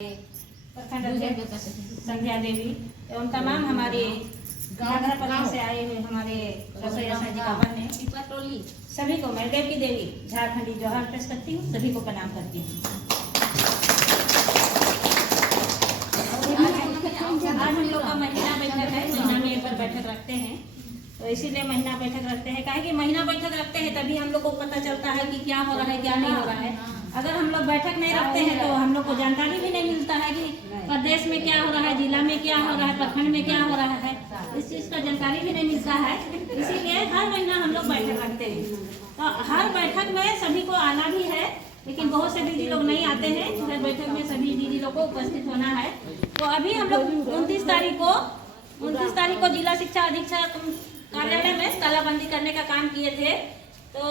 प्रखंड अध्यक्ष संध्या देवी एवं तमाम हमारे घाघरा प्रदेश से आए हुए हमारे रसोईया जी का बहन है, सभी को मैं देवी देवी झारखंडी जोहार पेश करती हूँ, सभी को प्रणाम करती हूँ। आज हम लोग का महीना बैठक है, महीना में एक बार बैठक रखते हैं, तो इसीलिए महीना बैठक रखते हैं। काहे कि महीना बैठक रखते हैं तभी हम लोग को पता चलता है कि क्या हो रहा है क्या नहीं हो रहा है। अगर हम लोग बैठक नहीं रखते हैं तो हम लोग को जानकारी भी नहीं मिलता है कि प्रदेश में क्या हो रहा है, जिला में क्या हो रहा है, प्रखंड में क्या हो रहा है, इस चीज़ का जानकारी भी नहीं मिलता है। इसीलिए हर महीना हम लोग बैठक रखते हैं। तो हर बैठक में सभी को आना भी है, लेकिन बहुत से दीदी लोग नहीं आते हैं। हर बैठक में सभी दीदी लोग को उपस्थित होना है। तो अभी हम लोग 29 तारीख को जिला शिक्षा अधीक्षक कार्यालय में तालाबंदी करने का काम किए थे। तो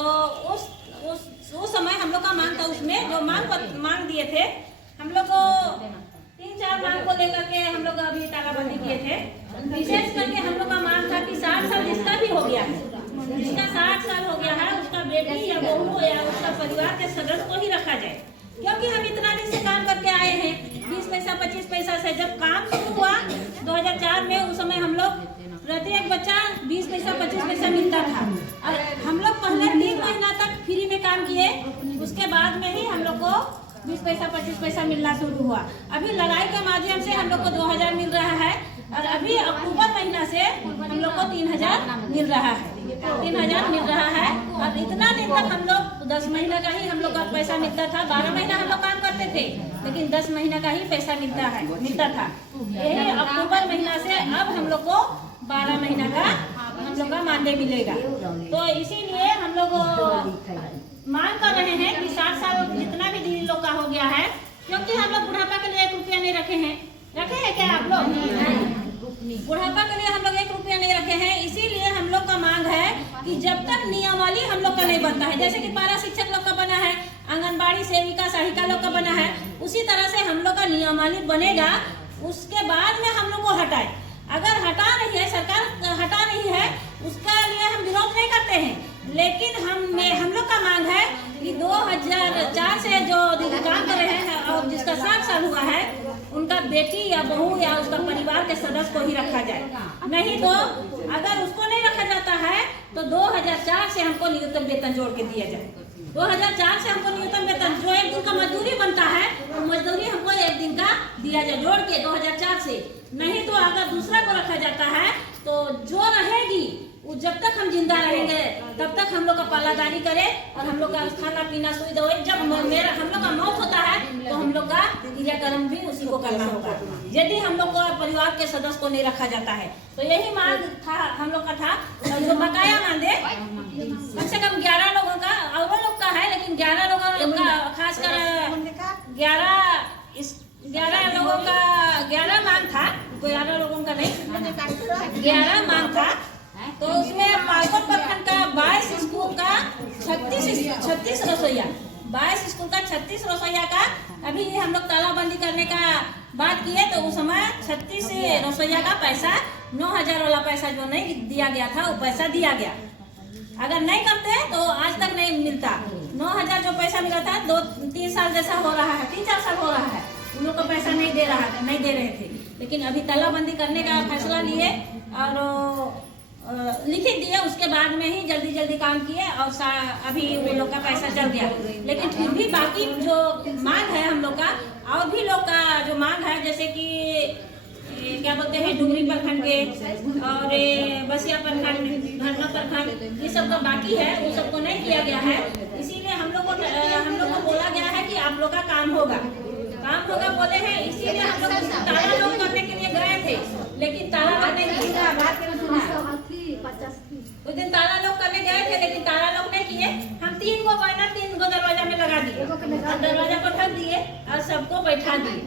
उस समय हम लोग का मांग था, उसमें जो मांग दिए थे हम लोग को 3-4 मांग को लेकर के हम लोग अभी तालाबंदी किए थे। विशेष करके हम लोग का मांग था कि 60 साल जिसका भी हो गया है, जिसका 60 साल हो गया है, उसका बेटी या बहू या उसका परिवार के सदस्य को ही रखा जाए। क्योंकि हम इतना दिन से काम करके आए हैं, 20 पैसा 25 पैसा से। जब काम शुरू हुआ 2004 में, उस समय हम लोग प्रत्येक बच्चा 20 पैसा 25 पैसा मिलता था। और हम लोग पहले 3 महीना तक फ्री में काम किए, उसके बाद में ही हम लोग को 20 पैसा 25 पैसा मिलना शुरू हुआ। अभी लड़ाई के माध्यम से हम लोग को 2000 मिल रहा है, और अभी अक्टूबर महीना से हम लोग को 3000 मिल रहा है, 3000 मिल रहा है। और इतना दिन तक हम लोग 10 महीना का ही हम लोग का पैसा मिलता था। 12 महीना हम लोग काम करते थे, लेकिन 10 महीना का ही पैसा मिलता था। यही अक्टूबर महीना से अब हम लोग को 12 महीना का हम लोग का मानदेय मिलेगा। तो इसीलिए हम लोग मांग कर रहे हैं कि 60 साल जितना भी दीदी लोग का हो गया है, क्योंकि हम लोग बुढ़ापा के लिए 1 रुपया नहीं रखे हैं क्या आप लोग? बुढ़ापा के लिए हम लोग 1 रुपया नहीं रखे हैं। इसीलिए हम लोग का मांग है कि जब तक नियमावली हम लोग का नहीं बनता है, जैसे कि पारा शिक्षक लोग का बना है, आंगनबाड़ी सेविका सहायिका लोग का बना है, उसी तरह से हम लोग का नियमावली बनेगा। उसके बाद में हम लोग को हटाए। अगर हटा रही है सरकार, हटा रही है, उसका लिए हम विरोध नहीं करते हैं, लेकिन हम लोग का मांग है कि 2004 से जो दीदी काम कर रहे हैं और जिसका 60 साल हुआ है, उनका बेटी या बहू या उसका परिवार के सदस्य को ही रखा जाए। नहीं तो अगर उसको नहीं रखा जाता है तो 2004 से हमको न्यूनतम वेतन जोड़ के दिया जाए। 2004 से हमको न्यूनतम वेतन जो 1 दिन का मजदूरी बनता है, वो मजदूरी हमको 1 दिन का दिया जाए जोड़ के 2004 से। नहीं तो अगर दूसरा को रखा जाता है तो जो रहेगी वो जब तक हम जिंदा रहेंगे तब तक हम लोग का पालादारी करे और हम लोग का खाना पीना सुई दवाई। जब हम लोग का मौत होता है तो हम लोग का क्रियाक्रम भी उसी को करना होगा, यदि हम लोग को परिवार के सदस्य को नहीं रखा जाता है। तो यही मांग था हम लोग का था। जो बकाया मानदे कम से कम 11 लोगों का, और लोग का है, लेकिन 11 लोगों का खासकर 11 लोगों का 11 मांग था, 11 लोगों का नहीं, 11 मांग था। तो उसमें पालकोट प्रखंड का 22 स्कूल का 36 रसोईया, 22 स्कूल का 36 रसोईया का अभी हम लोग तालाबंदी करने का बात किए। तो उस समय 36 रसोईया का पैसा 9000 वाला पैसा जो नहीं दिया गया था, वो पैसा दिया गया। अगर नहीं करते तो आज तक नहीं मिलता। 9000 जो पैसा मिला था 2-3 साल जैसा हो रहा है, 3-4 साल हो रहा है, उन लोग को पैसा नहीं दे रहे थे। लेकिन अभी तालाबंदी करने का फैसला लिए और लिखित दिए, उसके बाद में ही जल्दी काम किए और अभी वो लोग का पैसा चल गया। लेकिन फिर भी बाकी जो मांग है हम लोग का, और भी लोग का जो मांग है, जैसे कि क्या बोलते हैं डुमरी प्रखंड के और बसिया प्रखंड, धरना प्रखंड, ये सब का बाकी है, वो सबको नहीं किया गया है। इसीलिए हम लोग को बोला गया है कि आप लोग का काम होगा बोले हैं। इसीलिए हम लोग ताला लोग करने के लिए गए थे, लेकिन ताला लोग नहीं किया। उस दिन ताला लोग करने गए थे, लेकिन ताला लोग नहीं किए। हम 3 गो बैनर 3 गो दरवाजा में लगा दिए और दरवाजा को ढक दिए और सबको बैठा दिए।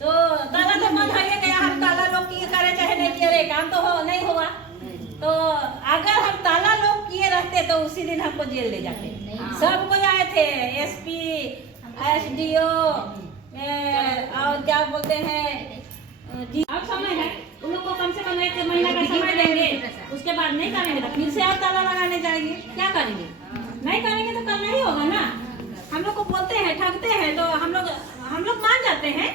तो ताला तो बंद हो गया। हम ताला लोग किए करे चाहे नहीं किए, काम तो नहीं हुआ। तो अगर हम ताला लोग किए रहते तो उसी दिन हमको जेल ले जाते। सब कोई आए थे, SP, SDO और क्या बोलते हैं अब समय है, उन लोग को कम से कम 1 महीना का समय देंगे। उसके बाद नहीं करेंगे तो फिर से आप ताला लगाने जाएंगे। क्या करेंगे? नहीं करेंगे तो करना ही होगा ना। हम लोग को बोलते हैं, ठगते हैं, तो हम लोग मान जाते हैं।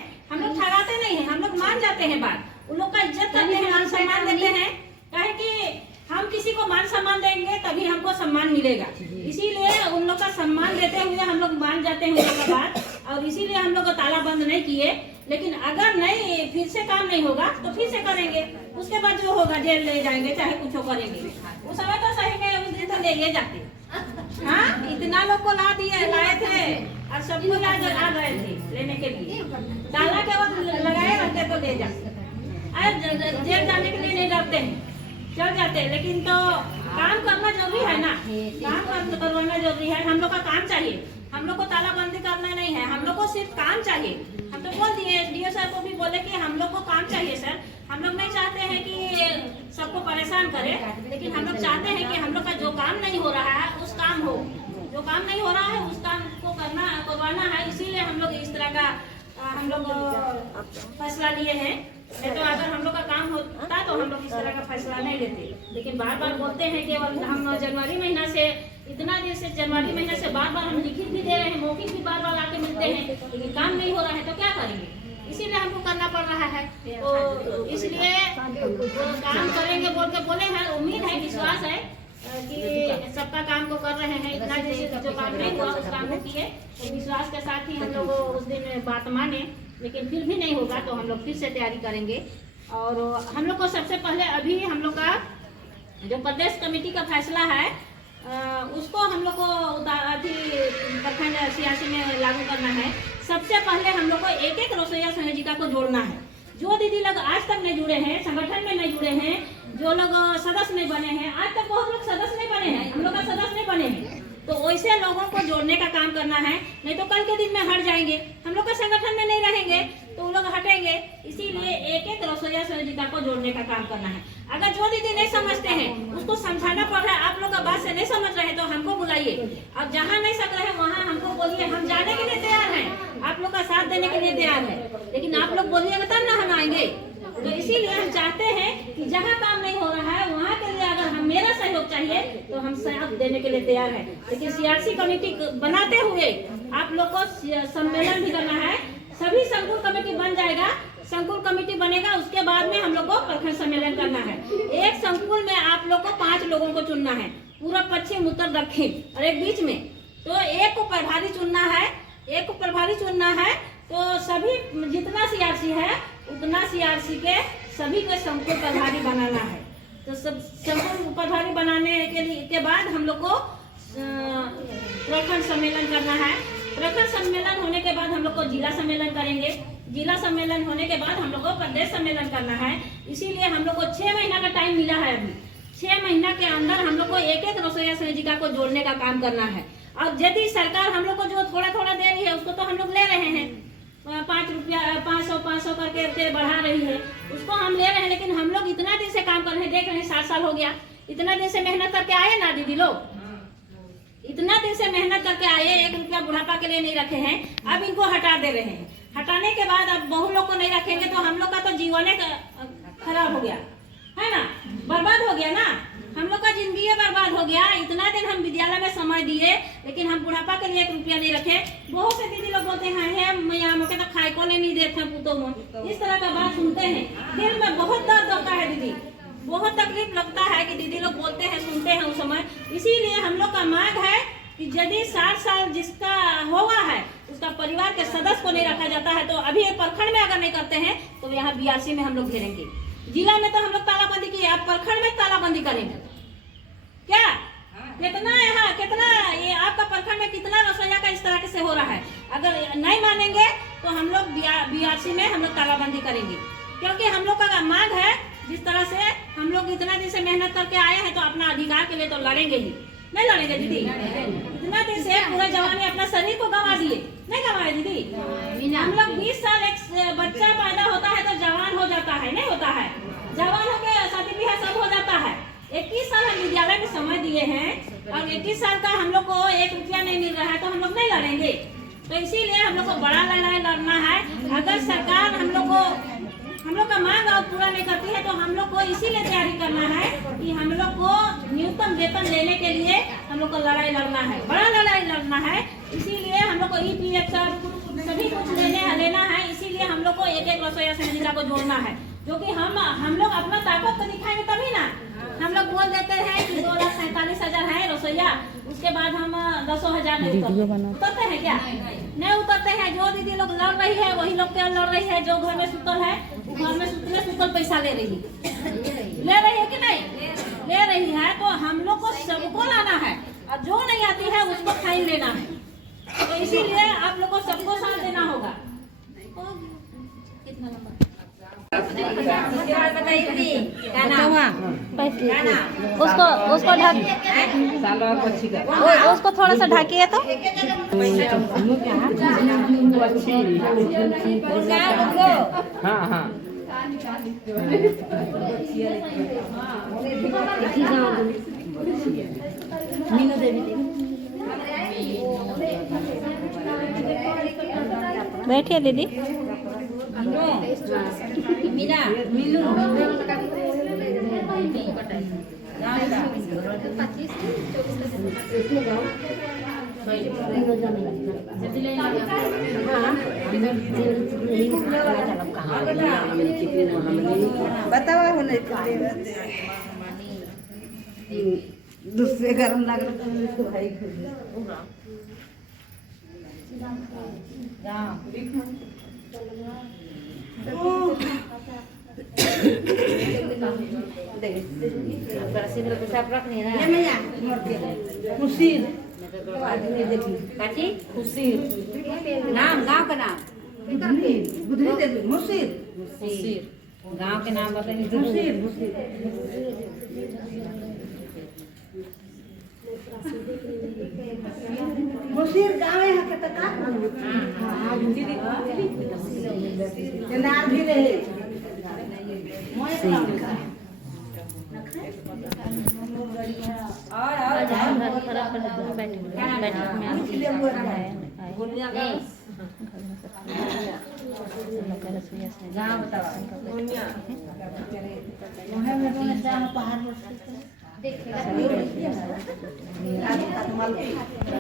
हैं बात, उन लोग का इज्जत करते हैं, मान सम्मान देते हैं। कहे कि हम किसी को मान सम्मान देंगे तभी हमको सम्मान मिलेगा, इसीलिए उन लोग का सम्मान देते हुए हम लोग मान जाते हैं उन लोग का बात, और इसीलिए हम लोग को ताला बंद नहीं किए। लेकिन अगर नहीं फिर से काम नहीं होगा तो फिर से करेंगे, उसके बाद जो होगा जेल ले जाएंगे, चाहे कुछ करेंगे। उस समय तो सही में उस दिन तो ले जाते, हाँ इतना लोग को लाए थे और सबको आ गए थे लेने के लिए, ताला के बाद लगाए रहते तो ले जाते, जेल जाने के लिए नहीं डरते हैं, चल जाते हैं। लेकिन तो काम करना जरूरी है ना, काम करवाना जरूरी है। हम लोग का काम चाहिए, हम लोग को तालाबंदी करना नहीं है, हम लोग को सिर्फ काम चाहिए। हम तो बोल दिए, डीओ सर को भी बोले कि हम लोग को काम चाहिए सर, हम लोग नहीं चाहते हैं कि सबको परेशान करें, लेकिन हम लोग चाहते हैं कि हम लोग का जो काम नहीं हो रहा है उस काम हो, जो काम नहीं हो रहा है उस काम को करवाना है। इसीलिए हम लोग इस तरह का हम लोग फैसला लिए हैं। नहीं तो अगर हम लोग का काम होता तो हम लोग इस तरह का फैसला नहीं लेते। लेकिन बार बार बोलते हैं कि हम जनवरी महीना से, इतना दिन से जनवरी महीने से बार बार हम लिखित भी दे रहे हैं, मौखिक भी बार बार आके मिलते हैं, लेकिन काम नहीं हो रहा है तो क्या करेंगे, इसीलिए हमको करना पड़ रहा है। तो इसलिए काम करेंगे बोल के बोले हैं, उम्मीद है, विश्वास है कि सबका काम को कर रहे हैं। इतना जैसे जो काम नहीं हुआ उस काम को किए, तो विश्वास के साथ ही हम लोग उस दिन बात माने। लेकिन फिर भी नहीं होगा तो हम लोग फिर से तैयारी करेंगे। और हम लोग को सबसे पहले अभी हम लोग का जो प्रदेश कमेटी का फैसला है उसको हम लोग को प्रखंड सियासी में लागू करना है। सबसे पहले हम लोग को एक एक रसोईया संयोजिका को जोड़ना है। जो दीदी लोग आज तक नहीं जुड़े हैं, संगठन में नहीं जुड़े हैं, जो लोग सदस्य नहीं बने हैं, आज तक बहुत लोग सदस्य नहीं बने हैं, हम लोग का सदस्य नहीं बने हैं, तो वैसे लोगों को जोड़ने का काम करना है। नहीं तो कल के दिन में हट जाएंगे, हम लोग का संगठन में नहीं रहेंगे तो वो लोग हटेंगे। इसीलिए एक एक रसोईया संयोजिका को जोड़ने का काम करना है। अगर जो दीदी नहीं समझते हैं उसको समझाना पड़ रहा है, आप लोग का बात से नहीं समझ रहे तो हमको बुलाइए, और जहाँ नहीं समझ रहे वहाँ हमको बोलिए, हम जाने के लिए तैयार हैं, आप लोग का साथ देने के लिए तैयार है। लेकिन आप लोग बोलिएगा तब ना हम आएंगे। तो इसीलिए हम चाहते हैं कि जहाँ काम नहीं हो रहा है वहाँ के लिए अगर हम मेरा सहयोग चाहिए तो हम साथ देने के लिए तैयार है। लेकिन सीआरसी कमेटी बनाते हुए आप लोग को सम्मेलन भी करना है। सभी संकुल कमेटी बन जाएगा, संकुल कमेटी बनेगा, उसके बाद में हम लोग को प्रखंड सम्मेलन करना है। एक संकुल में आप लोग को 5 लोगों को चुनना है, पूर्व पश्चिम उत्तर दक्षिण और एक बीच में। तो एक को प्रभारी चुनना है, एक को प्रभारी चुनना है। तो सभी जितना सीआरसी है उतना सीआरसी के सभी को संकुल प्रभारी बनाना है। तो सब संकुल प्रभारी बनाने के बाद हम लोग को प्रखंड सम्मेलन करना है। प्रखंड सम्मेलन होने के बाद हम लोग को जिला सम्मेलन करेंगे। जिला सम्मेलन होने के बाद हम लोग को प्रदेश सम्मेलन करना है। इसीलिए हम लोग को 6 महीना का टाइम मिला है। अभी 6 महीना के अंदर हम लोग को एक एक रसोईया संयोजिका को जोड़ने का काम करना है। और यदि सरकार हम लोग को जो थोड़ा थोड़ा दे रही है उसको तो हम लोग ले रहे हैं, 5 रुपया 500 करके बढ़ा रही है, उसको हम ले रहे हैं। लेकिन हम लोग इतना दिन से काम कर रहे हैं, देख रहे हैं 7 साल हो गया, इतना दिन से मेहनत करके आए ना दीदी लोग, इतना दिन से मेहनत करके आए, 1 रुपया बुढ़ापा के लिए नहीं रखे हैं। अब इनको हटा दे रहे हैं। हटाने के बाद अब बहु लोग को नहीं रखेंगे तो हम लोग का तो जीवन खराब हो गया है ना, बर्बाद हो गया ना, हम लोग का जिंदगी बर्बाद हो गया। इतना दिन हम विद्यालय में समय दिए लेकिन हम बुढ़ापा के लिए 1 रुपया नहीं रखे। बहुत से दीदी लोग बोलते हैं मुझे तो खाए को नहीं देते पुतो में, इस तरह का बात सुनते हैं, दिल में बहुत दर्द होता है दीदी, बहुत तकलीफ लगता है कि दीदी लोग बोलते हैं, सुनते हैं उस समय। इसीलिए हम लोग का मांग है कि यदि 60 साल जिसका हुआ है उसका परिवार के सदस्य को नहीं रखा जाता है तो अभी एक प्रखंड में अगर नहीं करते हैं तो यहाँ बीआरसी में हम लोग घेरेंगे। जिला में तो हम लोग तालाबंदी की, आप प्रखंड में तालाबंदी करेंगे क्या? कितना ये आपका प्रखंड में कितना रसोईया का इस तरह से हो रहा है। अगर नहीं मानेंगे तो हम लोग बीआरसी में हम लोग तालाबंदी करेंगे, क्योंकि हम लोग का मांग है। जिस तरह से हम लोग इतना दिन से मेहनत करके आए हैं तो अपना अधिकार के लिए तो लड़ेंगे ही, नहीं लड़ेंगे दीदी? इतना दिन से पूरे जवानी अपना शरीर को गंवा दिए, नहीं गंवाए दीदी? हम लोग 20 साल एक बच्चा पैदा होता है तो जवान हो जाता है, नहीं होता है? जवान होकर शादी ब्याह सब हो जाता है। 21 साल हम विद्यालय में समय दिए हैं और 21 साल का हम लोग को 1 रुपया नहीं मिल रहा है तो हम लोग नहीं लड़ेंगे। तो इसीलिए हम लोग को बड़ा लड़ाई लड़ना है। अगर सरकार हम लोग का मांग और पूरा नहीं करती है तो हम लोग को इसीलिए तैयारी करना है कि हम लोग को न्यूनतम वेतन लेने के लिए हम लोग को लड़ाई लड़ना है, बड़ा लड़ाई लड़ना है। इसीलिए हम लोग को EPF सभी कुछ लेना है। इसीलिए हम लोग को एक एक रसोईया समिति को जोड़ना है, जो कि हम लोग अपना ताकत तो दिखाएंगे तभी ना। हम लोग बोल देते हैं कि 2,47,000 है रसोईया, उसके बाद हम 10,000 नहीं उतरते हैं क्या? नहीं उतरते हैं। जो दीदी लोग लड़ रही है वही लोग क्या लड़ रही है, जो घर में सुतल है घर में सुतल पैसा ले रही है कि नहीं ले रही है। तो हम लोग को सबको लाना है और जो नहीं आती है उसको फाइन लेना है। तो इसीलिए आप लोग को सबको साथ देना होगा। कितना नंबर बताइए? उसको उसको थोड़ा सा ढकिए तो। हाँ हाँ मीनू देवी बैठिए दीदी। मीना मीनू बतावा दूसरे गरम लग नाम गांव का नाम मुसीर गांव के नाम बताइए। मुसीर गाँव है के तक नाम भी रहे गाँव बताओ।